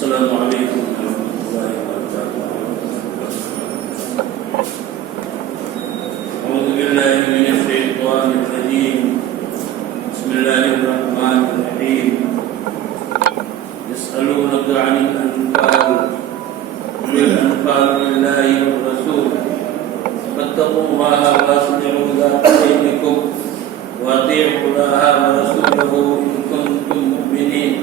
السلام علیکم ورحمۃ اللہ وبرکاتہ۔ اعوذ باللہ من الشیطان الرجیم، بسم اللہ الرحمن الرحیم۔ یسألونک عن الانفال قل الانفال للہ والرسول فاتقوا اللہ واصلحوا ذات بینکم واطیعوا اللہ ورسولہ ان کنتم مؤمنین۔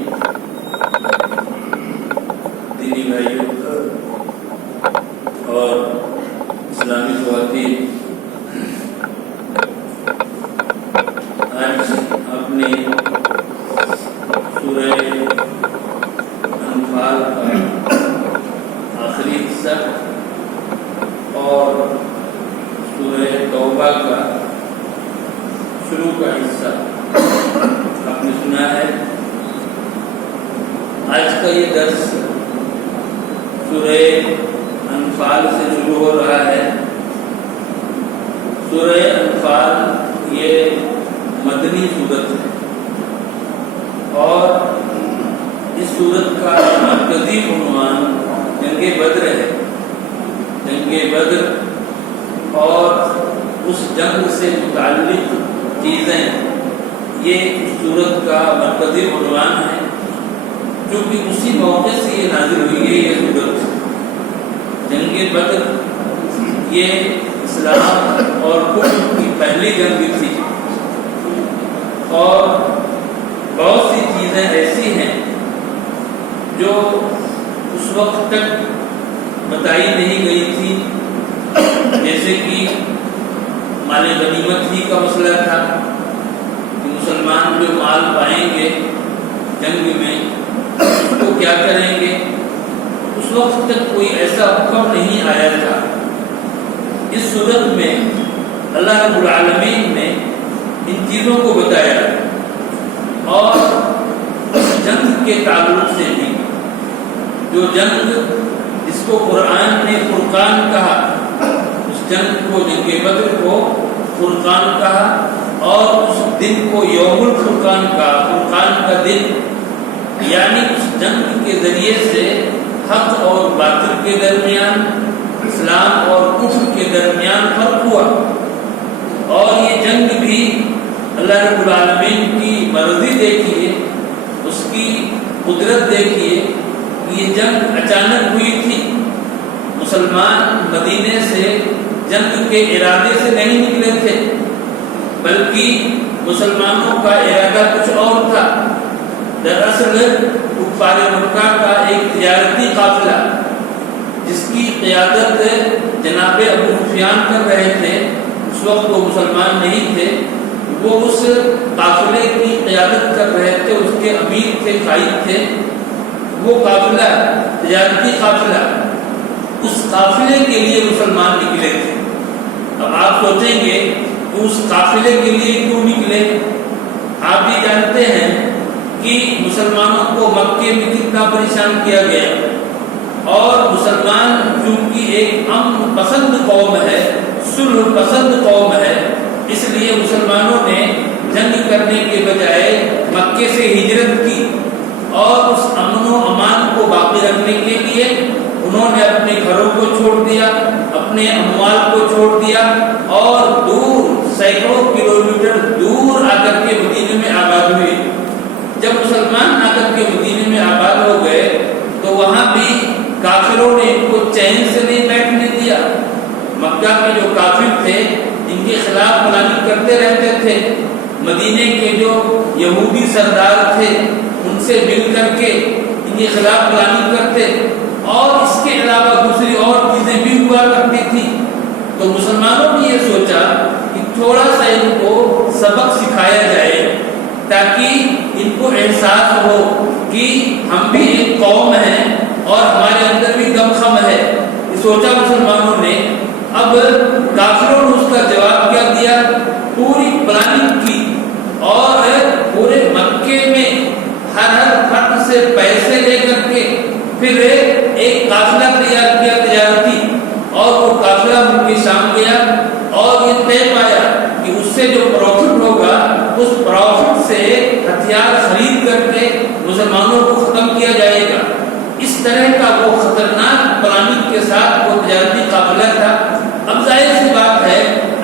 دینی بھائیوں اور اسلامی خواتین، آج آپ نے سورہ انفال کا آخری حصہ اور سورہ توبہ کا شروع کا حصہ آپ نے سنا ہے۔ آج کا یہ درس سورہ انفال سے شروع ہو رہا ہے۔ سورہ انفال یہ مدنی سورت ہے اور اس سورت کا مرکزی عنوان جنگ بدر ہے۔ جنگ بدر اور اس جنگ سے متعلق چیزیں یہ اس سورت کا مرکزی عنوان ہے، کیونکہ اسی موقع سے یہ نازل ہوئی ہے۔ یہ سورت جنگ بدر یہ اسلام اور کفر کی پہلی جنگ تھی، اور بہت سی چیزیں ایسی ہیں جو اس وقت تک بتائی نہیں گئی تھی، جیسے کہ مال غنیمت ہی کا مسئلہ تھا کہ مسلمان جو مال پائیں گے جنگ میں اس کو کیا کریں گے۔ اس وقت تک کوئی ایسا حکم نہیں آیا تھا۔ اس صورت میں اللہ رب العالمین نے ان چیزوں کو بتایا، اور اس جنگ کے تعلق سے بھی، جو جنگ جس کو قرآن نے فرقان کہا، اس جنگ کو جنگ بدر کو فرقان کہا، اور اس دن کو یوم الفرقان کہا۔ فرقان کا دن یعنی اس جنگ کے ذریعے سے حق اور باطل کے درمیان، اسلام اور کفر کے درمیان فرق ہوا، اور یہ جنگ بھی اللہ رب العالمین کی مرضی دیکھیے، اس کی قدرت دیکھیے کہ یہ جنگ اچانک ہوئی تھی۔ مسلمان مدینے سے جنگ کے ارادے سے نہیں نکلے تھے، بلکہ مسلمانوں کا ارادہ کچھ اور تھا۔ دراصل کفار مکہ کا ایک تجارتی قافلہ جس کی قیادت جناب ابو سفیان کر رہے تھے، اس وقت وہ مسلمان نہیں تھے، وہ اس قافلے کی قیادت کر رہے تھے، اس کے امیر تھے، قائد تھے۔ وہ قافلہ تجارتی قافلہ، اس قافلے کے لیے مسلمان نکلے تھے۔ اب آپ سوچیں گے کہ اس قافلے کے لیے کیوں نکلے؟ آپ بھی جانتے ہیں کہ مسلمانوں کو مکے میں کتنا پریشان کیا گیا، اور مسلمان چونکہ ایک امن پسند قوم ہے، صلح پسند قوم ہے، اس لیے مسلمانوں نے جنگ کرنے کے بجائے مکے سے ہجرت کی، اور اس امن و امان کو باقی رکھنے کے لیے انہوں نے اپنے گھروں کو چھوڑ دیا، اپنے اموال کو چھوڑ دیا، اور دور سینکڑوں کلومیٹر دور آ کر کے مدینے میں آباد ہوئے۔ جب مسلمان آ کر کے مدینے میں آباد ہو گئے تو وہاں بھی کافروں نے ان کو چین سے نہیں بیٹھنے دیا۔ مکہ کے جو کافر تھے ان کے خلاف پلاننگ کرتے رہتے تھے، مدینے کے جو یہودی سردار تھے ان سے مل کر کے ان کے خلاف پلاننگ کرتے، اور اس کے علاوہ دوسری اور چیزیں بھی ہوا کرتی تھی۔ تو مسلمانوں نے یہ سوچا کہ تھوڑا سا ان کو سبق سکھایا جائے، تاکہ ان کو احساس ہو کہ ہم بھی ایک قوم ہیں اور ہمارے اندر بھی دم خم ہے۔ یہ سوچا مسلمانوں نے۔ اب کافروں نے اس کا جواب کیا دیا؟ پوری پلاننگ کی، اور پورے مکے میں ہر فرد سے پیسے لے کر کے پھر ایک قافلہ تیار کیا تجارتی، اور وہ قافلہ مکے شام گیا، اور یہ طے پایا کہ اس سے جو پروفٹ ہوگا اس پروفٹ سے ہتھیار خرید کر کے مسلمانوں کو ختم کیا جائے گا۔ اس کے ساتھ وہ تجارتی قافلہ تھا۔ اب ظاہر سی بات ہے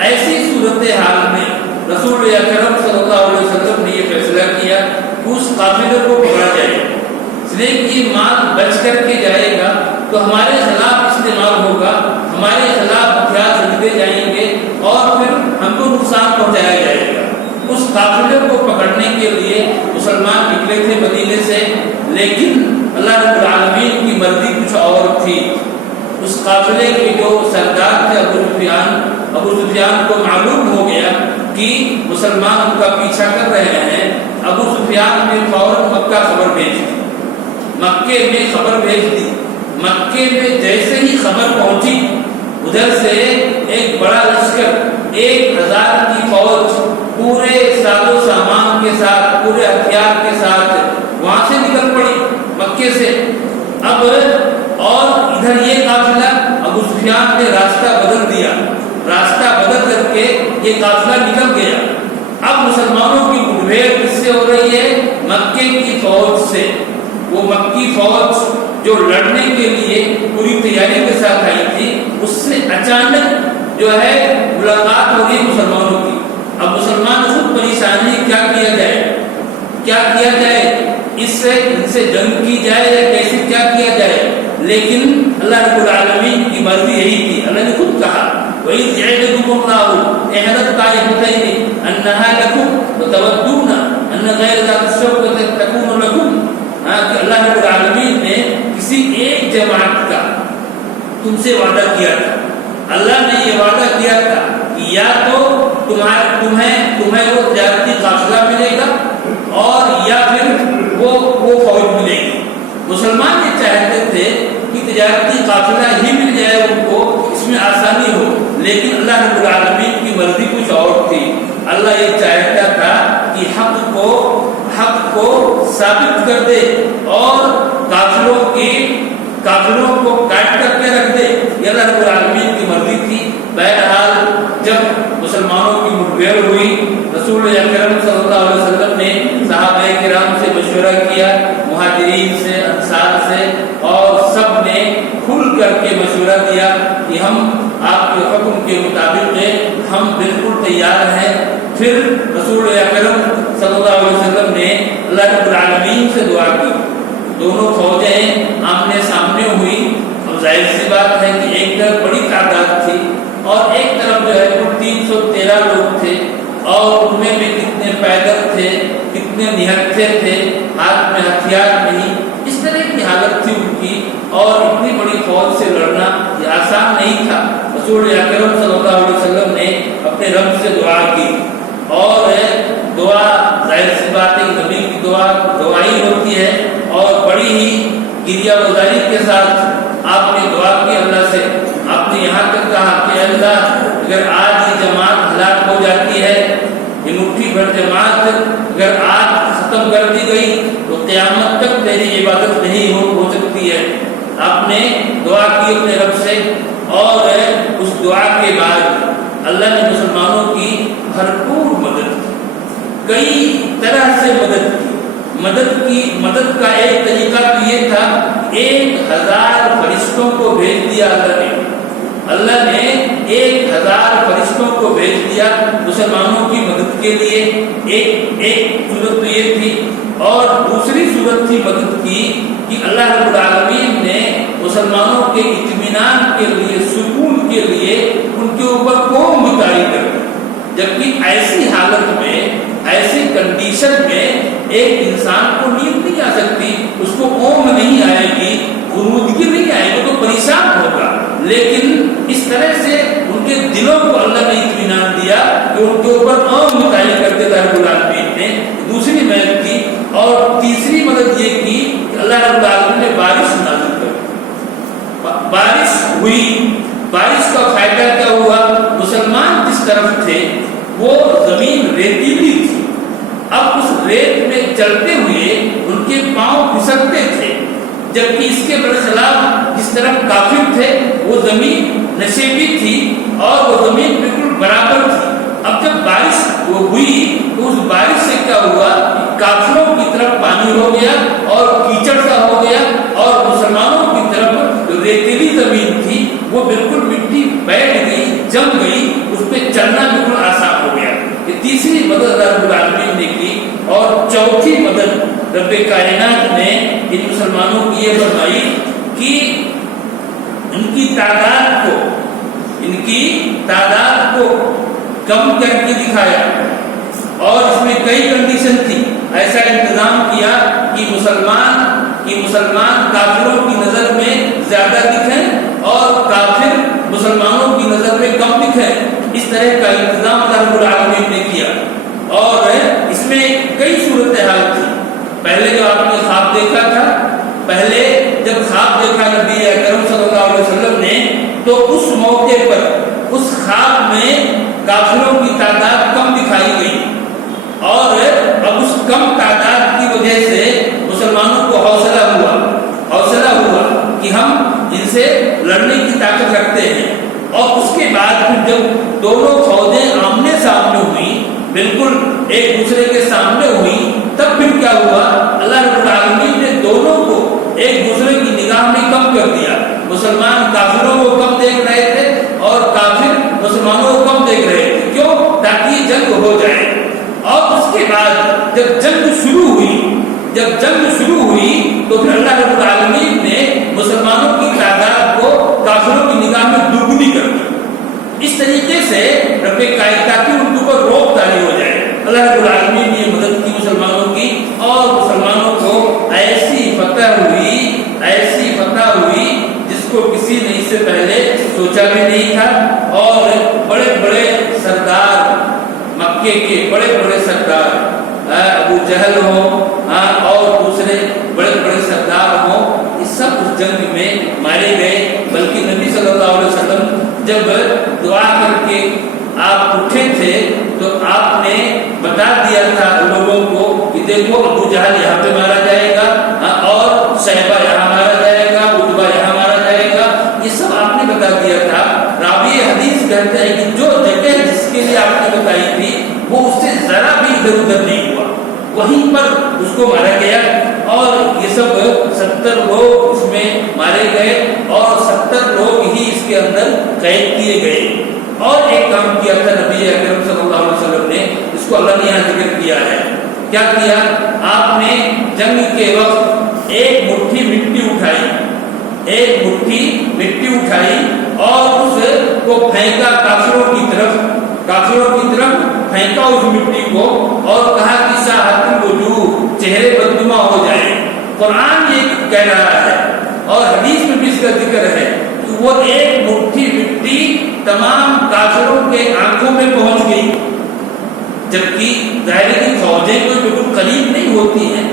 ایسی صورتحال میں رسول اکرم صلی اللہ علیہ وسلم نے یہ فیصلہ کیا کہ اس قافلے کو پکڑا جائے، اس لیے کہ یہ مال بچ کر کے جائے گا تو ہمارے خلاف استعمال ہوگا، ہمارے خلاف ہتھیار رکھتے جائیں گے اور پھر ہم کو نقصان پہنچایا جائے گا۔ اس قافلے کو پکڑنے کے لیے مسلمان نکلے تھے مدینے سے، لیکن اللہ رب العالمین کی مرضی کچھ اور تھی۔ اس قافلے کے جو سردار تھے ابو سفیان کو معلوم ہو گیا کہ مسلمان ان کا پیچھا کر رہے ہیں۔ ابو سفیان نے فوراً مکہ خبر بھیج دی، مکے میں خبر بھیج دی۔ مکے میں جیسے ہی خبر پہنچی، ادھر سے ایک بڑا لشکر 1000 کی فوج پورے ساز و سامان کے ساتھ، پورے ہتھیار کے ساتھ وہاں سے نکل پڑی مکے سے۔ اب اور ادھر یہ قافلہ ابو سفیان نے راستہ بدل دیا، راستہ بدل کر کے یہ قافلہ نکل گیا۔ اب مسلمانوں کی مٹبھیڑ کس سے ہو رہی ہے؟ مکے کی فوج سے۔ وہ مکی فوج جو لڑنے کے لیے پوری تیاری کے ساتھ آئی تھی، اس سے اچانک جو ہے ملاقات ہو گئی مسلمانوں کی۔ اب مسلمان خود پریشان ہیں، کیا کیا جائے، کیا کیا جائے، اس سے ان سے جنگ کی جائے یا کیسے کیا کیا جائے؟ لیکن اللہ رب العالمین کی مرضی یہی تھی۔ اللہ نے خود کہا وَإِذْ يَعِدُكُمُ اللَّهُ إِحْدَى الطَّائِفَتَيْنِ أَنَّهَا لَكُمْ وَتَوَدُّونَ أَنَّ غَيْرَ ذَاتِ الشَّوْكَةِ تَكُونُ لَكُمْ۔ کہ اللہ رب العالمین نے کسی ایک جماعت کا تم سے وعدہ کیا تھا، اللہ نے یہ وعدہ کیا تھا کہ یا تو تمہیں وہ تجارتی قافلہ ملے گا اور یا پھر وہ فوج ملے گی۔ مسلمان یہ چاہتے تھے کہ تجارتی قافلہ ہی مل جائے ان کو، اس میں آسانی ہو، لیکن اللہ رب العالمین کی مرضی کچھ اور تھی۔ اللہ یہ چاہتا تھا کہ حق کو ثابت کر دے اور قافلوں کو کاٹ کر کے رکھ دے، یہ اللہ رب العالمین کی مرضی تھی۔ بہرحال جب مسلمانوں کی مٹبھیڑ ہوئی، رسول اکرم صلی اللہ علیہ وسلم نے صحابہ کرام سے مشورہ کیا، مہاجرین سے، انصار سے، اور سب نے کھل کر کے مشورہ دیا کہ ہم آپ کے حکم کے مطابق ہم بالکل تیار ہیں۔ پھر رسول اکرم صلی اللہ علیہ وسلم نے اللہ رب العالمین سے دعا کی، دونوں فوجیں آمنے سامنے ہوئی۔ اب ظاہر سی بات ہے کہ ایک طرف بڑی تعداد تھی اور ایک طرف جو ہے 313 لوگ تھے، اور ان میں بھی کتنے پیدل تھے، کتنے نہتے تھے، ہاتھ میں ہتھیار نہیں، اس طرح کی حالت تھی ان کی، اور اتنی بڑی فوج سے لڑنا یہ آسان نہیں تھا۔ رسول اکرم صلی اللہ علیہ وسلم نے اپنے رب سے دعا کی، اور دعا ظاہر سی بات ہے نبی کی دعا ہی ہوتی ہے، اور بڑی ہی گریہ گزاری کے ساتھ آپ نے دعا کی اللہ سے۔ آپ نے یہاں تک کہا کہ اللہ اگر آج یہ جماعت ہلاک ہو جاتی ہے، یہ مٹھی بھر جماعت اگر آج ختم کر دی گئی تو قیامت تک تیری عبادت نہیں ہو سکتی ہے۔ آپ نے دعا کی اپنے رب سے، اور اس دعا کے بعد اللہ نے مسلمانوں کی بھرپور مدد کی، کئی طرح سے مدد کا ایک طریقہ تو یہ تھا 1000 فرشتوں کو بھیج دیا اللہ نے 1000 فرشتوں کو بھیج دیا مسلمانوں کی مدد کے لیے۔ ایک صورت تو یہ تھی، اور دوسری صورت تھی مدد کی کہ اللہ رب العالمین نے مسلمانوں کے اطمینان کے لیے، سکون کے لیے ان کے اوپر قوم متعین کر دی، جبکہ ایسی حالت میں، ایسی کنڈیشن میں ایک انسان کو نیند نہیں آ سکتی، اس کو قوم نہیں آئے گی، غنودگی نہیں آئے گی، تو پریشان ہوگا، لیکن اس طرح سے ان کے دلوں کو اللہ نے اطمینان دیا کہ ان کے اوپر قوم متعین کر کے رب العالمین نے دوسری مدد کی۔ اور تیسری مدد یہ کی کہ اللہ رب العالمین نے بارش نازل کر، بارش ہوئی۔ بارش کا فائدہ کیا ہوا؟ مسلمان جس طرف تھے وہ زمین ریتیلی تھی، اب اس ریت میں چلتے ہوئے ان کے پاؤں پھسلتے تھے، جبکہ اس کے برخلاف جس طرف کافر تھے وہ زمین نشیبی تھی اور وہ زمین بالکل برابر تھی۔ اب جب بارش وہ ہوئی تو اس بارش سے کیا ہوا؟ کافروں کی طرف پانی ہو گیا اور کیچڑ سا ہو گیا، اور مسلمانوں کی طرف جو ریتیلی زمین تھی رب کائنات نے ان مسلمانوں کی یہ فرمائی کہ ان کی تعداد کو کم کر کے دکھایا، اور اس میں کئی کنڈیشن تھی۔ ایسا انتظام کیا کہ مسلمان کافروں کی نظر میں زیادہ دکھیں اور کافر مسلمانوں کی نظر میں کم دکھیں۔ اس طرح کا انتظام اللہ رب العالمین نے کیا، اور اس میں کئی صورتحال تھی۔ پہلے جو آپ نے خواب دیکھا تھا، پہلے جب خواب دیکھا نبی اکرم صلی اللہ علیہ وسلم نے، تو اس موقع پر اس خواب میں کافروں کی تعداد کم دکھائی گئی، اور اب اس کم تعداد کی وجہ سے مسلمانوں کو حوصلہ ہوا کہ ہم ان سے لڑنے کی طاقت رکھتے ہیں۔ اور اس کے بعد پھر جب دونوں فوجیں آمنے سامنے ہوئی، بالکل ایک دوسرے کے سامنے ہوئی، تب پھر کیا ہوا؟ اللہ رب العالمین نے دونوں کو ایک دوسرے کی نگاہ میں کم کر دیا۔ مسلمان کافروں کو کم دیکھ رہے تھے اور کافر مسلمانوں کو کم دیکھ رہے تھے۔ کیوں؟ تاکہ جنگ ہو جائے۔ اور اس کے بعد جب جنگ شروع ہوئی تو پھر اللہ رب العالمین نے مسلمانوں کی تعداد کو کافروں کی نگاہ میں دوگنی کر دی۔ اس طریقے سے رب کائنات کی ان پر روک طاری ہو جائے۔ اللہ رب العالمین نے مدد کی مسلمانوں کی، اور مسلمانوں کو ایسی فتح ہوئی جس کو کسی نے اس سے پہلے سوچا بھی نہیں تھا۔ اور بڑے بڑے سردار، مکے کے بڑے سردار، ابو جہل ہو اور دوسرے بڑے سردار ہوں، یہ سب اس جنگ میں مارے گئے۔ بلکہ نبی صلی اللہ علیہ وسلم جب دعا کر کے آپ اٹھے تھے تو آپ نے بتا دیا تھا لوگوں کو کہ دیکھو ابو جہل یہاں پہ مارا جائے گا، اور شیبہ یہاں مارا جائے گا، عتبہ یہاں مارا جائے گا، یہ سب آپ نے بتا دیا تھا۔ راوی حدیث کہتے ہیں کہ جو جگہ جس کے لیے آپ نے بتائی تھی وہ اس سے ذرا بھی ادھر ادھر نہیں ہوا، وہیں پر اس کو مارا گیا۔ اور یہ سب 70 لوگ اس میں مارے گئے، اور 70 لوگ ہی اس کے اندر قید کیے گئے۔ اور ایک کام کیا تھا نبی اکرم صلی اللہ علیہ وسلم نے، اس کو اللہ نے یہاں ذکر کیا ہے۔ کیا کیا؟ آپ نے جنگ کے وقت ایک مٹھی مٹی اٹھائی اور اس کو پھینکا کافروں کی طرف پھینکا اس مٹی کو، اور کہا کہ ساحت الوجوہ، چہرے بدنما ہو جائے۔ قرآن یہ کہہ رہا ہے، اور حدیث میں بھی اس کا ذکر ہے کہ وہ ایک مٹھی مٹی تمام کافروں کے آنکھوں میں پہنچ گئی، جبکہ ظاہر ہے کہ فوجیں کوئی بالکل قریب نہیں ہوتی ہیں،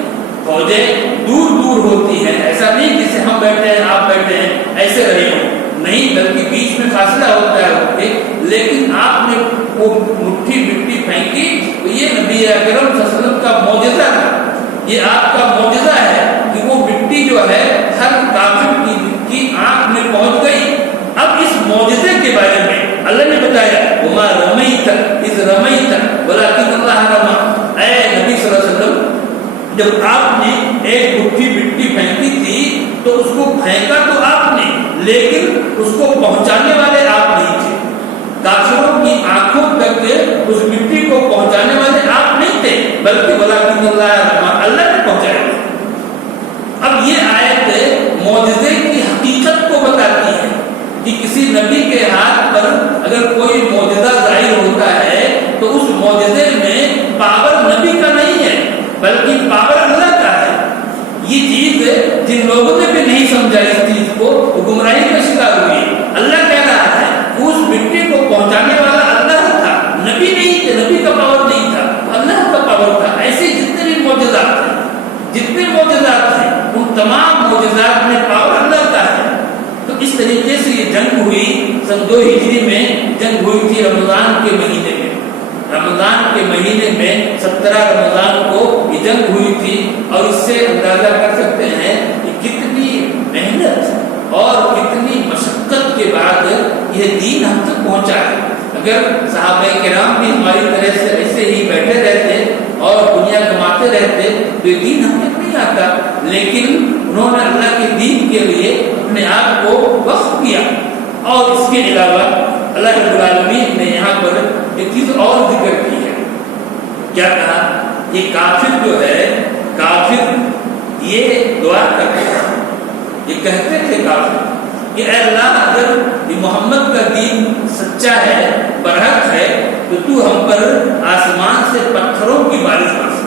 فوجیں دور ہوتی ہیں۔ ایسا نہیں جسے ہم بیٹھے ہیں آپ بیٹھے ہیں ایسے رہے ہوں، نہیں، بلکہ بیچ میں فاصلہ ہوتا ہے۔ لیکن آپ نے وہ مٹھی مٹی پھینکی تو یہ نبی اکرم صلی اللہ علیہ وسلم کا معجزہ تھا، یہ آپ کا معجزہ ہے کہ وہ مٹی جو ہے ہر کافر کی آنکھ میں پہنچ گئی۔ اب اس معجزے کے بارے میں اللہ نے بتایا، وما رمیت اذ رمیت ولکن اللہ رمی۔ اے نبی صلی اللہ علیہ وسلم، جب آپ نے ایک مٹھی مٹی پھینکی تھی تو اس کو پھینکا تو آپ نے، لیکن اس کو پہنچانے والے آپ نہیں تھے۔ کافروں کی آنکھوں تک اس مٹی کو پہنچانے والے آپ نہیں تھے، بلکہ ولکن اللہ نے پہنچایا۔ اب یہ آیت معجزے کی حقیقت کو بتاتی ہے کہ کسی نبی کے ہاتھ پر اگر کوئی معجزہ ظاہر ہوتا ہے تو اس معجزے میں پاور نبی کا نہیں ہے بلکہ پاور اللہ کا ہے۔ یہ چیز جن لوگوں نے بھی نہیں سمجھا اس چیز کو، وہ گمراہی کا شکار ہوئی۔ اللہ کہہ رہا ہے اس مٹی کو پہنچانے والا اللہ تھا، نبی نہیں تھے، نبی کا پاور نہیں تھا، اللہ کا پاور تھا۔ ایسے جتنے بھی معجزات ہیں ان تمام معجزات میں پاور اللہ کا ہے۔ تو اس طریقے سے یہ جنگ ہوئی، سن 2 ہجری میں جنگ ہوئی تھی رمضان کے مہینے میں۔ رمضان کے مہینے میں 17 رمضان کو یہ جنگ ہوئی تھی، اور اس سے اندازہ کر سکتے ہیں کہ کتنی محنت اور کتنی مشقت کے بعد یہ دین ہم تک پہنچا ہے۔ اگر صحابہ کرام بھی ہماری طرح سے ایسے ہی بیٹھے رہتے اور دنیا کماتے رہتے تو یہ دین ہم تک نہیں آتا، لیکن انہوں نے اللہ کے دین کے لیے اپنے آپ کو وقف کیا۔ اور اس کے علاوہ اللہ رب العالمین نے یہاں پر ایک چیز اور ذکر کی ہے۔ کیا کہا؟ یہ کافر جو ہے، کافر یہ دعا کرتے تھے، یہ کہتے تھے کافر کہ اے اللہ اگر یہ محمد کا دین سچا ہے، برحق ہے، تو ہم پر آسمان سے پتھروں کی بارش برس۔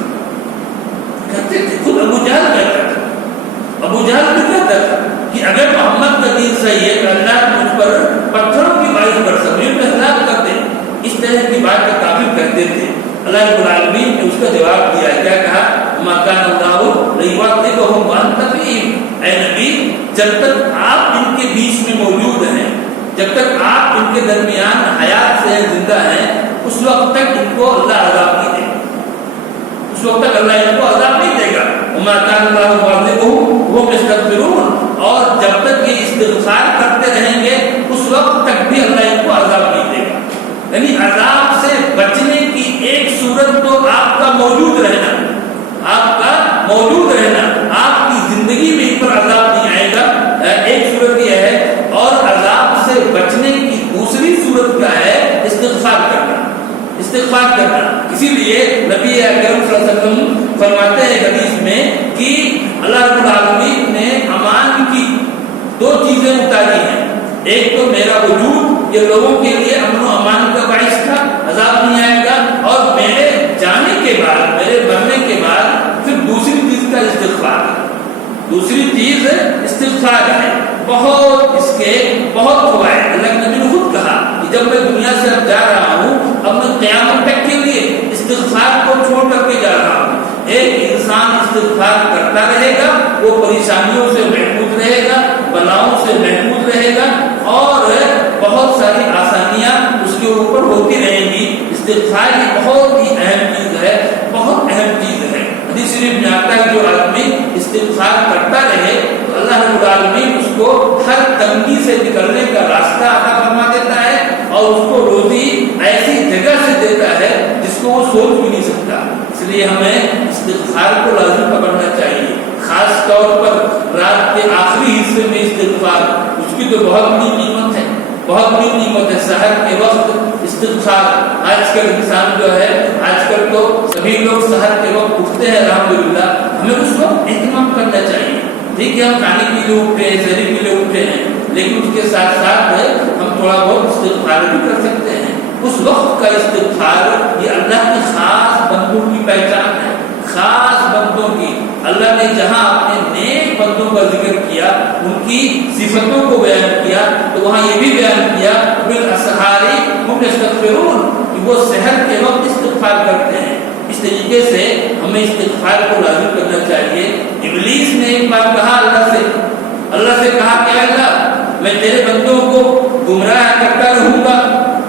کہتے تھے، خود ابو جہل کہتا تھا، ابو جہل بھی کہتا تھا کہ اگر محمد کا دین صحیح ہے تو اللہ مجھ پر پتھروں کی بارش برسا، مجھے ہلاک کر دے۔ اس طرح کی بات کا کافر کہتے تھے۔ اللہ رب العالمین نے اس کا جواب دیا، کیا کہا؟ ما کان اللہ لیعذبہم وانت فیہم، اے نبی جب تک آپ ان کے بیچ میں موجود ہیں، جب تک آپ ان کے درمیان حیات سے زندہ ہیں، اس وقت تک ان کو اللہ عذاب نہیں دے گا، اس وقت تک اللہ ان کو عذاب نہیں دے گا۔ وما کان اللہ معذبہم وہم یستغفرون، اور جب تک یہ استغفار کرتے رہیں گے اس وقت تک بھی اللہ ان کو عذاب نہیں دے گا۔ یعنی عذاب سے بچنے کی ایک صورت تو آپ کا موجود رہنا، آپ کا موجود رہنا، آپ کی زندگی میں ان پر عذاب نہیں آئے گا، ایک صورت یہ ہے، اور عذاب سے بچنے کی دوسری صورت کیا ہے؟ استغفار کرنا، استغفار کرنا۔ اسی لیے نبی اکرم صلی اللہ علیہ وسلم فرماتے ہیں حدیث میں کہ اللہ رب العالمین نے امان کی دو چیزیں اتاری ہیں، ایک تو میرا وجود یہ لوگوں کے لیے امن و امان کا باعث تھا، عذاب نہیں آئے گا، اور میرے جانے کے بعد، میرے مرنے کے بعد پھر دوسری چیز کا استغفار ہے، دوسری چیز استغفار ہے۔ بہت اس کے بہت فوائد، اللہ کے نبی نے خود کہا کہ جب میں دنیا سے اب جا رہا ہوں، اب میں قیامت تک کے لیے استغفار کو چھوڑ کر کے جا رہا ہوں۔ ایک انسان استغفار کرتا رہے گا، وہ پریشانیوں سے محفوظ رہے گا، بلاؤں سے محفوظ رہے گا، اور بہت ساری آسانیاں اس کے اوپر ہوتی رہیں گی۔ استغفار یہ بہت ہی اہم چیز ہے، بہت اہم چیز ہے۔ حدیث شریف میں آتا ہے جو آدمی استغفار کرتا رہے تو اللہ رب العالمین اس کو ہر تنگی سے نکلنے کا راستہ عطا فرما دیتا ہے، اور اس کو روزی ایسی جگہ سے دیتا ہے جس کو وہ سوچ بھی نہیں سکتا۔ اس لیے ہمیں استغفار کو لازم پکڑنا چاہیے، خاص طور پر رات کے آخری حصے میں استغفار، اس کی تو بہت بڑی قیمت ہے، بہت بڑی قیمت ہے۔ سحر کے وقت استغفار، آج کل انسان جو ہے، آج کل تو سبھی لوگ سحر کے وقت اٹھتے ہیں الحمدللہ، ہمیں اس وقت اہتمام کرنا چاہیے۔ ٹھیک ہے، ہم کھانے کے لیے اٹھتے ہیں، سحری کے لیے اٹھتے ہیں، لیکن اس کے ساتھ ساتھ ہم تھوڑا بہت استغفار بھی کر سکتے ہیں۔ اس وقت کا استغفار یہ اللہ کی خاص بندوں کی پہچان ہے، خاص بندوں کی۔ اللہ نے جہاں اپنے نیک بندوں کا ذکر کیا، ان کی صفتوں کو بیان کیا، تو وہاں یہ بھی بیان کیا بالاسحار ہم یستغفرون، کہ وہ سحر کے وقت استغفار کرتے ہیں۔ اس طریقے سے ہمیں استغفار کو لازم کرنا چاہیے۔ ابلیس نے ایک بار کہا اللہ سے کہا کہ اللہ میں تیرے بندوں کو گمراہ کرتا رہوں گا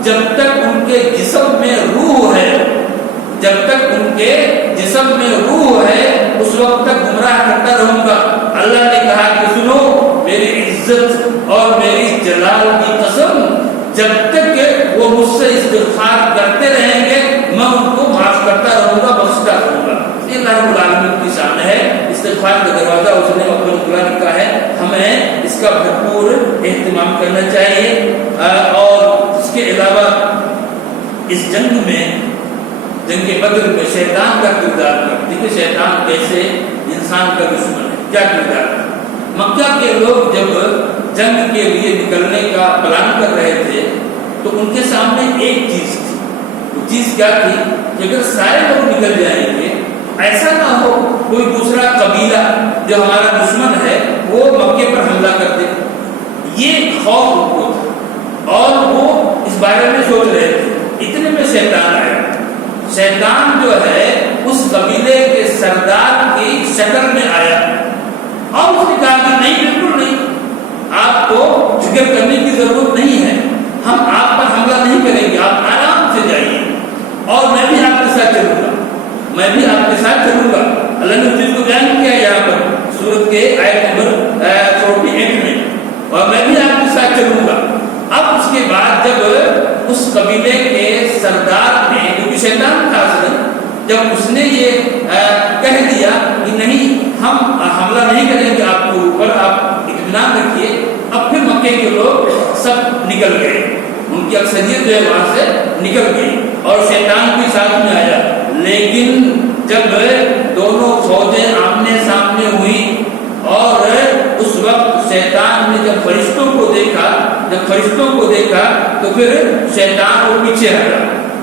جب تک ان کے جسم میں روح ہے، جب تک ان کے جسم میں روح ہے اس وقت تک گمراہ کرتا رہوں گا۔ اللہ نے کہا کہ سنو، میری عزت اور میری جلال کی قسم، جب تک وہ مجھ سے استغفار کرتے رہیں گے میں ان کو معاف کرتا رہوں گا، بخشتا رہوں گا۔ یہ اللہ رب العالمین کی شان ہے۔ استغفار کا دروازہ اس نے اپنے قرآن کا ہے، ہمیں اس کا بھرپور اہتمام کرنا چاہیے۔ اور اس کے علاوہ اس جنگ میں، جنگ بدر میں شیطان کا کردار تھا۔ دیکھیں شیطان کیسے انسان کا دشمن ہے، کیا کردار تھا۔ مکہ کے لوگ جب جنگ کے لیے نکلنے کا پلان کر رہے تھے تو ان کے سامنے ایک چیز تھی، وہ چیز کیا تھی کہ اگر سارے لوگ نکل جائیں گے ایسا نہ ہو کوئی دوسرا قبیلہ جو ہمارا دشمن ہے وہ مکے پر حملہ کر دے، یہ خوف ان کو تھا اور وہ اس بارے میں سوچ رہے تھے۔ اتنے میں شیطان آیا۔ شیطان جو ہے اس قبیلے کے سردار کی شکل میں آیا اور اس نے کہا کہ نہیں، بالکل نہیں، آپ کو فکر کرنے کی ضرورت نہیں ہے، ہم آپ پر حملہ نہیں کریں گے، آپ آرام سے جائیے اور میں بھی آپ کے ساتھ چلوں گا، میں بھی آپ کے ساتھ چلوں گا۔ اللہ نے اس چیز کو بیان کیا یہاں پر سورت کے آیت نمبر 48 میں، اور میں بھی آپ کے ساتھ چلوں گا۔ اب اس کے بعد جب اس قبیلے کے سردار نے، کیونکہ شیطان تھا جب اس نے یہ کہہ دیا کہ نہیں ہم حملہ نہیں کریں گے آپ کے اوپر، آپ اطمینان رکھیے، اب پھر مکے کے لوگ سب نکل گئے، ان کی اکثریت جو ہے وہاں سے نکل گئی اور شیطان بھی ساتھ میں آیا۔ لیکن جب دونوں فوجیں فرشتوں کو دیکھا تو پھر شیطان وہ پیچھے ہٹا.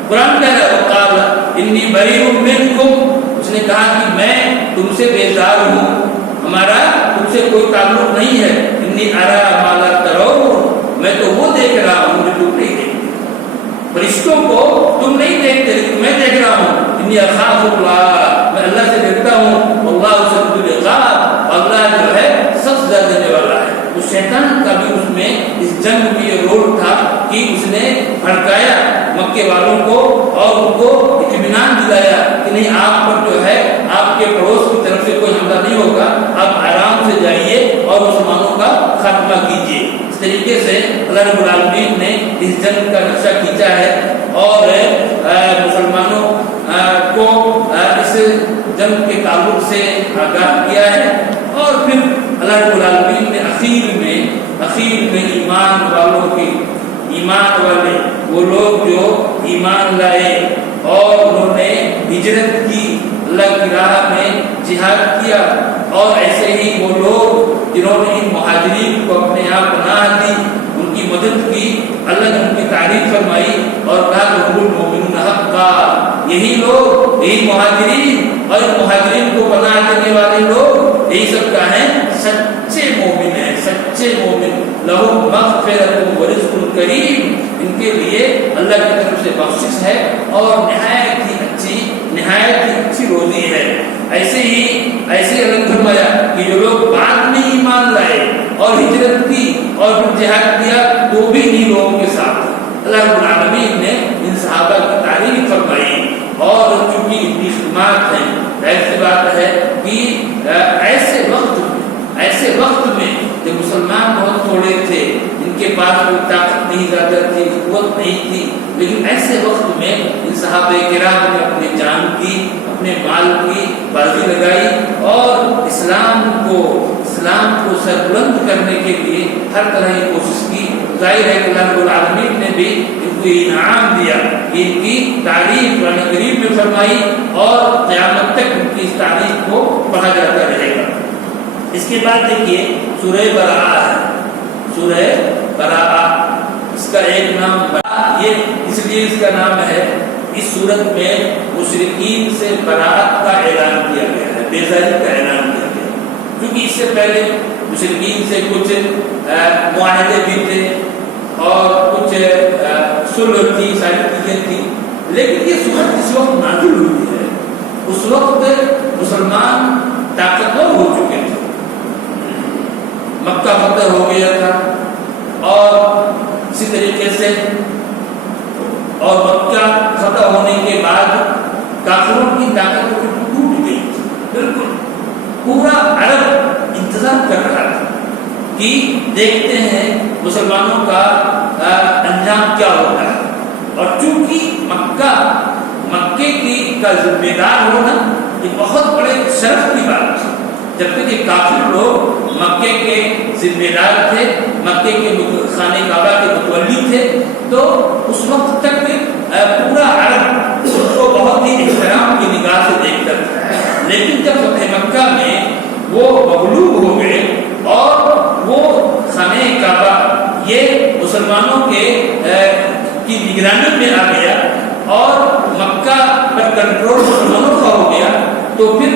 قرآن کہہ رہا ہے وقال انی بریء منکم، اس نے کہا کہ میں تم سے بیزار ہوں، ہمارا تم سے کوئی تعلق نہیں ہے. انی ارا ما لا ترون، میں تو وہ دیکھ رہا ہوں جو تم نہیں دیکھتے. فرشتوں کو تم نہیں دیکھتے لیکن میں دیکھ رہا ہوں. انی اخاف اللہ، میں اللہ سے ڈرتا ہوں. اللہ شدید العقاب، اللہ جو ہے سخت سزا دینے والا ہے. تو شیطان کا بھی اس میں اس جنگ میں یہ رول تھا کہ اس نے بھڑکایا مکے والوں کو اور ان کو اطمینان دلایا کہ نہیں، آپ پر جو ہے آپ کے پڑوس کی طرف سے کوئی حملہ نہیں ہوگا، آپ آرام سے جائیے اور مسلمانوں کا خاتمہ کیجیے. اس طریقے سے اللہ رب العالمین نے اس جنگ کا نقشہ کھینچا ہے اور مسلمانوں کو اس جنگ کے تعلق سے آگاہ کیا ہے. اور پھر اللہ رب العالمین نے اخیر میں ایمان والے وہ لوگ جو ایمان لائے اور انہوں نے ہجرت کی، اللہ کی راہ میں جہاد کیا، اور ایسے ہی وہ لوگ جنہوں نے ان مہاجرین کو اپنے یہاں پناہ دی، ان کی مدد کی، اللہ نے ان کی تعریف فرمائی اور کہا کہ هم المؤمنون حقا. یہی لوگ، یہی مہاجرین اور مہاجرین کو پناہ دینے والے لوگ، یہی سب کا ہے سچے مومن ہیں. سچے مومن لہم مغفرۃ ورزق کریم، ان کے لیے اللہ کی طرف سے بخشش ہے اور نہایت ہی اچھی روزی ہے. ایسے اللہ نے فرمایا کہ جو لوگ بعد میں ایمان لائے اور ہجرت کی اور پھر جہاد کیا تو بھی انہیں لوگوں کے ساتھ اللہ رب العالمین نے ان صحابہ کی تعریف فرمائی. اور چونکہ ان کی خدمات ہیں، ایسی بات ہے کہ ایسے وقت میں جب مسلمان بہت تھوڑے تھے، ان کے پاس کوئی طاقت نہیں زیادہ تھی، قوت نہیں تھی، لیکن ایسے وقت میں ان صحابہ کرام نے اپنی جان کی، اپنے مال کی بازی لگائی اور اسلام کو سربلند کرنے کے لیے ہر طرح کی کوشش کی. ظاہر ہے کہ اللہ رب العالمین نے بھی ان کو انعام دیا، ان کی تعریف قرآن کریم میں فرمائی اور قیامت تک ان کی اس تعریف کو پڑھا جاتا رہے گا. اس کے بعد دیکھیے سورہ براءہ ہے. سورہ براءہ، اس کا ایک نام براءہ یہ اس لیے اس کا نام ہے، اس صورت میں مشرکین سے براءت کا اعلان کیا گیا ہے، بیزاری کا اعلان کیا گیا ہے. کیونکہ اس سے پہلے مشرکین سے کچھ معاہدے بھی تھے اور کچھ صلح تھی، ساری چیزیں تھیں، لیکن یہ صورت اس وقت نازل ہوئی ہے. اس وقت مسلمان طاقتور ہو چکے تھے، مکہ فتح ہو گیا تھا اور اسی طریقے سے اور مکہ فتح ہونے کے بعد کافروں کی طاقت ٹوٹ گئی. بالکل پورا عرب انتظار کر رہا تھا کہ دیکھتے ہیں مسلمانوں کا انجام کیا ہوتا ہے. اور چونکہ مکے کا ذمہ دار ہونا یہ بہت بڑے شرف کی بات تھی. جبکہ کہ کافر لوگ مکے کے ذمہ دار تھے، مکے کے خانہ کعبہ کے متولی تھے، تو اس وقت تک پورا عرب اس کو بہت ہی احترام کی نگاہ سے دیکھتا تھا. لیکن جب فتح مکہ میں وہ مغلوب ہو گئے اور وہ خانہ کعبہ یہ مسلمانوں کی نگرانی میں آ گیا اور مکہ پر کنٹرول مسلمانوں کا ہو گیا، تو پھر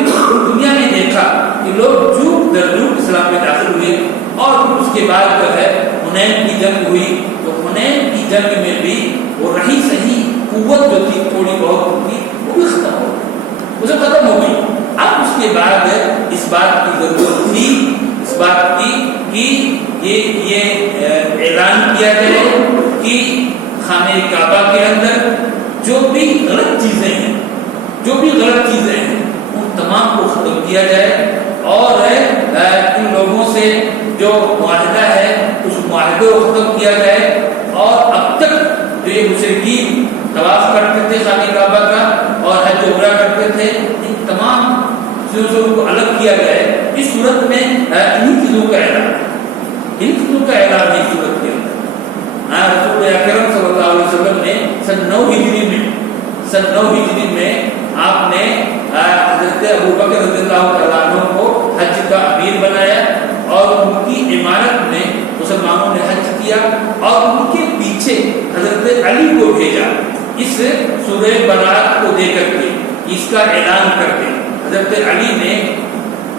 دنیا نے دیکھا کہ لوگ جھوٹ در جھوٹ اسلام میں داخل ہوئے. اور پھر اس کے بعد جو ہے حنین کی جنگ ہوئی، تو حنین کی جنگ میں بھی وہ رہی صحیح قوت جو تھی تھوڑی بہت تھی وہ بھی ختم ہو گئی، اسے ختم ہو گئی. اب اس کے بعد اس بات کی ضرورت تھی، اس بات کی کہ یہ اعلان کیا جائے کہ خانہ کعبہ کے اندر جو بھی غلط چیزیں ہیں ان تمام کو ختم کیا جائے اور ان لوگوں سے جو معاہدہ ہے اس معاہدے کو ختم کیا جائے. اور اب تک جو یہ مشرکین طواف کرتے تھے خانہ کعبہ کا اور حج عمرہ کرتے تھے، ان تمام چیزوں کو الگ کیا جائے. اس صورت میں انہی چیزوں کا اعلان ہے اس صورت کے اندر. رسول اکرم صلی اللہ علیہ وسلم نے سن 9 ہجری میں آپ نے حضرت ابوبکر رضی اللہ تعالیٰ عنہ کو حج کا امیر بنایا اور ان کی عمارت میں مسلمانوں نے حج کیا اور ان اس سورہ برات کو دے کر کے اس کا اعلان کر کے حضرت علی نے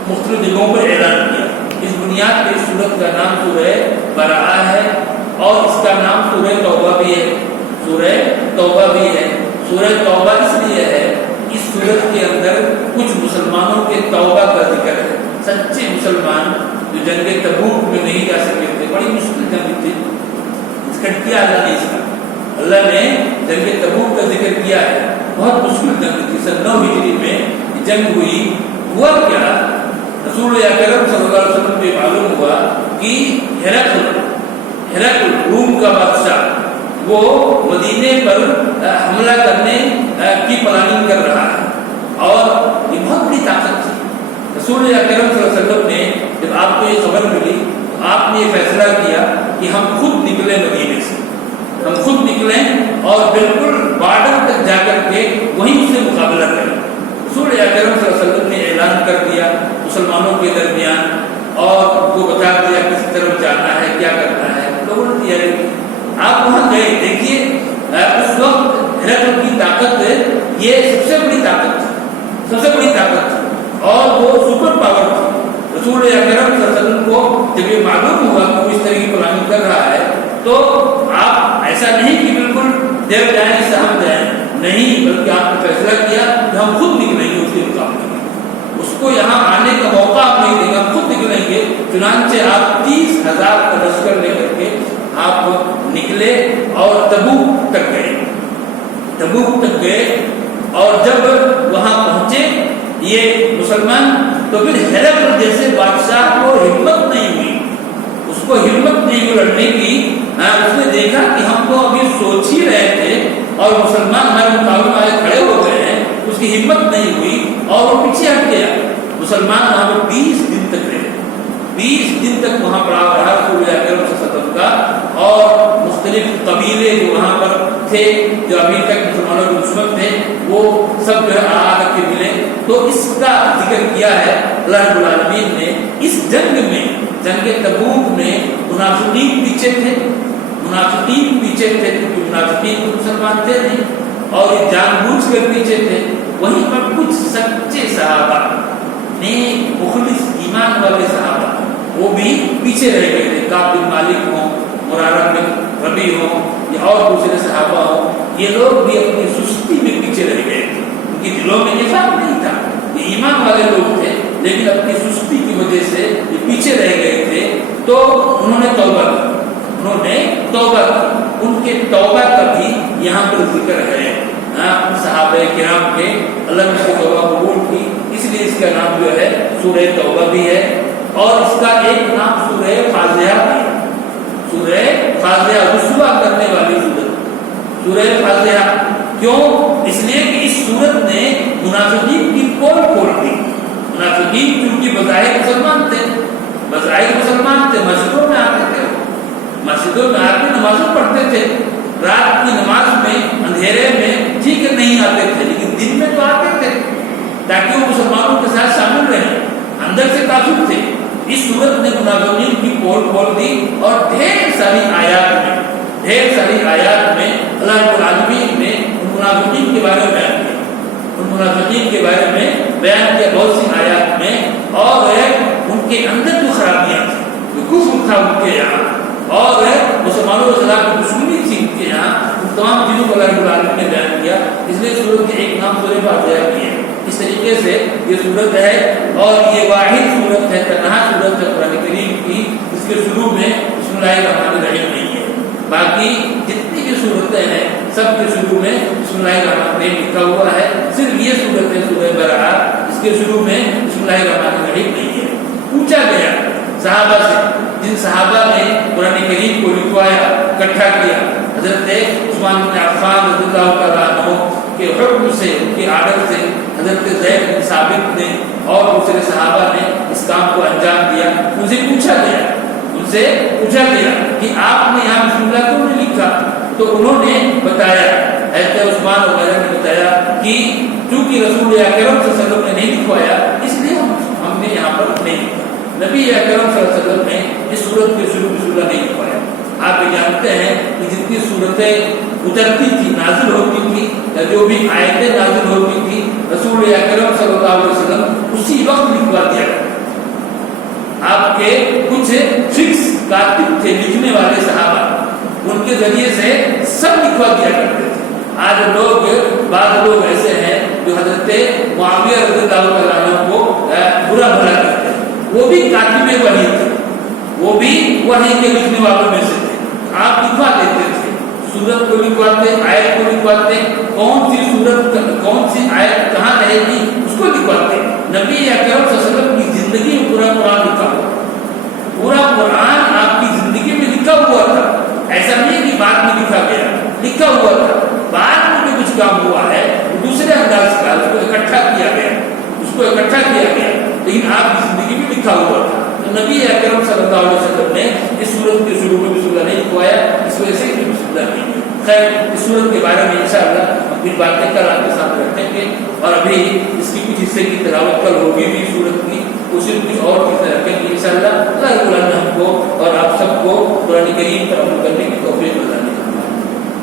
مختلف جگہوں پر اعلان کیا. اس بنیاد پہ اس سورت کا نام سورہ براءہ ہے اور اس کا نام سورہ توبہ بھی ہے. سورہ توبہ بھی ہے. سورہ توبہ اس لیے ہے اس سورت کے اندر کچھ مسلمانوں کے توبہ کا ذکر ہے. سچے مسلمان جو جنگ تبوک میں نہیں جا سکے تھے, بڑی مشکل جنگ تھی, اس کا کیا اللہ نے جنگ تبوک کا ذکر کیا ہے. بہت مشکل جنگ تھی. 9 ہجری میں جنگ ہوئی. ہوا کیا, رسول اکرم صلی اللہ علیہ وسلم کو معلوم ہوا کہ ہرقل روم کا بادشاہ وہ مدینے پر حملہ کرنے کی پلاننگ کر رہا ہے اور یہ بہت بڑی طاقت تھی. رسول اکرم صلی اللہ علیہ وسلم نے جب آپ کو یہ خبر ملی تو آپ نے یہ فیصلہ کیا کہ ہم خود نکلیں مدینے سے, ہم خود نکلیں اور بالکل بارڈر تک جا کر کے وہیں اس سے مقابلہ کریں. رسول اکرم صلی اللہ علیہ وسلم نے اعلان کر دیا مسلمانوں کے درمیان اور ان کو بتا دیا کس طرف جانا ہے, کیا کرنا ہے. لوگوں نے تیاری کی. آپ وہاں گئے, دیکھیے اس وقت ہرقل کی طاقت یہ سب سے بڑی طاقت تھی, سب سے بڑی طاقت تھی اور وہ سپر پاور تھی. رسول اکرم صلی اللہ علیہ وسلم کو جب یہ معلوم ہوا کہ وہ اس طرح کی پلاننگ کر رہا ہے تو آپ ایسا نہیں کہ بالکل دیو جائیں سہم جائیں, نہیں, بلکہ آپ نے فیصلہ کیا کہ ہم خود نکلیں گے اس کے مقابلے میں. اس کو یہاں آنے کا موقع آپ نہیں دیں گے, ہم خود نکلیں گے. چنانچہ آپ 30,000 کا لشکر لے کر کے آپ نکلے اور تبوک تک گئے. تبوک تک گئے اور جب وہاں پہنچے یہ مسلمان تو پھر ہرقل جیسے بادشاہ کو ہمت نہیں ہوئی, اس کو ہمت نہیں ہوئی لڑنے کی. اس نے دیکھا کہ ہم تو ابھی سوچ ہی رہے تھے اور مسلمان ہمارے مقابلے میں کھڑے ہو گئے ہیں, اس کی ہمت نہیں ہوئی اور وہ پیچھے ہٹ گیا. مسلمان وہاں پر 20 دن تک رہے, 20 دن تک وہاں پڑا رہا رسول اکرم صلی اللہ علیہ وسلم کا. اور مختلف قبیلے جو وہاں پر تھے جو ابھی تک مسلمانوں کے دشمن تھے وہ سب جو ہے آ کر کے ملے. تو اس کا ذکر کیا ہے اللہ رب العالمین نے. اس جنگ میں, جنگ تبوک میں منافقین پیچھے تھے, منافقین پیچھے تھے کیونکہ منافقین تو مسلمان تھے نہیں اور یہ جان بوجھ کر پیچھے تھے. وہیں پر کچھ سچے صحابہ, نیک مخلص ایمان والے صحابہ وہ بھی پیچھے رہ گئے تھے. کعب بن مالک ہوں, مرارہ بن ربیع ہوں یا اور دوسرے صحابہ ہوں, یہ لوگ بھی اپنی سستی میں پیچھے رہ گئے تھے. ان کی دلوں میں نفاق نہیں تھا, یہ ایمان والے لوگ تھے, لیکن اپنی سستی کی وجہ سے یہ پیچھے رہ گئے تھے. تو انہوں نے توبہ کی, انہوں نے توبہ کی. ان کے توبہ کا بھی یہاں پر ذکر ہے. صحابہ کرام کے اللہ نے توبہ قبول کی, اس لیے اس کا نام جو ہے سورہ توبہ بھی ہے. اور اس کا ایک نام سورہ فاضحہ بھی ہے. سورہ فاضحہ, رسوا کرنے والی سورت, سورہ فاضحہ. کیوں؟ اس لیے کہ اس سورت نے منافقین کی پول کھول دی. منافقین کیونکہ بظاہر مسلمان تھے, بظاہر مسلمان تھے, مسجدوں میں آتے تھے, مسجدوں میں آ کے نمازیں پڑھتے تھے. رات کی نماز میں اندھیرے میں ٹھیک ہے نہیں آتے تھے, لیکن دن میں تو آتے تھے تاکہ وہ مسلمانوں کے ساتھ شامل رہیں. اندر سے کافر تھے. اس صورت نے منافقین کی پول کھول دی اور ڈھیر ساری آیات میں اللہ رب العالمین نے ان منافقین کے بارے میں بیان کیا, ان منافقین کے بارے میں بیان کیا بہت سی آیات میں. اور ان کے اندر جو خرابیاں تھیں, جو کفر تھا ان کے یہاں, اور مسلمانوں کے خلاف دشمنی تھی ان کے یہاں, ان تمام چیزوں کو اللہ رب العالمین نے بیان کیا. اس لیے سورت کے ایک نام سورہ فاضحہ بھی ہے. اس طریقے سے یہ سورت ہے اور یہ واحد سورت ہے, تنہا سورت ہے قرآن کریم کی. اس کے شروع میں بسم اللہ الرحمن الرحیم نہیں ہے. باقی جتنی بھی صورتیں ہیں سب کے شروع میں بسم اللہ الرحمن الرحیم لکھا ہوا ہے. صرف یہ صورت ہے سورہ براءہ, اس کے شروع میں بسم اللہ الرحمن الرحیم نہیں ہے. پوچھا گیا صحابہ سے, جن صحابہ نے قرآن کریم کو لکھوایا, اکٹھا کیا, حضرت عثمان بن عفان رضی اللہ تعالیٰ عنہ کے حکم سے, ان کے آرڈر سے حضرت زید بن ثابت نے اور دوسرے صحابہ نے اس کام کو انجام دیا. ان سے پوچھا گیا کہ آپ نے یہاں بسم اللہ کیوں نہیں لکھا؟ تو انہوں نے بتایا, حضرت عثمان وغیرہ نے بتایا کہ چونکہ رسول اکرم صلی اللہ علیہ وسلم نے نہیں لکھوایا اس لیے ہم نے یہاں پر نہیں لکھا. نبی اکرم صلی اللہ علیہ وسلم نے اس سورت کے شروع بسم اللہ نہیں لکھوایا. آپ یہ جانتے ہیں کہ جتنی صورتیں اترتی تھی، نازل ہوتی تھی، یا جو بھی آیتیں نازل ہوتی تھی، رسول اکرم صلی اللہ علیہ وسلم اسی وقت لکھوا دیا کرتے تھے۔ آپ کے کچھ فکس کاتب تھے، لکھنے والے صحابہ، ان کے ذریعے سے سب لکھوا دیا کرتے تھے۔ آج بعض لوگ ایسے ہیں جو حضرت معاویہ رضی اللہ عنہ کو برا بھلا کرتے ہیں، وہ بھی کاتب وحی تھے، وہ بھی وحی کے لکھنے والوں میں سے تھے۔ آپ لکھوا دیتے تھے، سورت کو لکھواتے، آیت کو لکھواتے، کون سی سورت کون سی آیت کہاں رہے گی اس کو لکھواتے۔ نبی اکرم صلی اللہ علیہ وسلم کی زندگی میں پورا قرآن لکھا ہوا، پورا قرآن آپ کی زندگی میں لکھا ہوا تھا۔ ایسا نہیں کہ بعد میں لکھا گیا، لکھا ہوا تھا۔ بعد میں جو کچھ کام ہوا ہے دوسرے انداز کا، اس کو اکٹھا کیا گیا، لیکن آپ کی زندگی میں لکھا ہوا تھا۔ تو نبی اکرم صلی اللہ علیہ وسلم نے اس سورت کے شروع میں بسم اللہ نہیں لکھوایا، اس وجہ سے بسم اللہ نہیں ہے۔ خیر، اس سورت کے بارے میں انشاءاللہ ہم پھر باتیں کل آپ کے ساتھ رکھیں گے، اور ابھی اس کی کچھ حصے کی تلاوت کل ہوگی بھی سورت کی، اسے کچھ اور چیزیں رکھیں گے انشاءاللہ۔ اللہ رب العالمین ہم کو اور آپ سب کو قرآن کریم پر عمل کرنے کی توفیق عطا فرمائے۔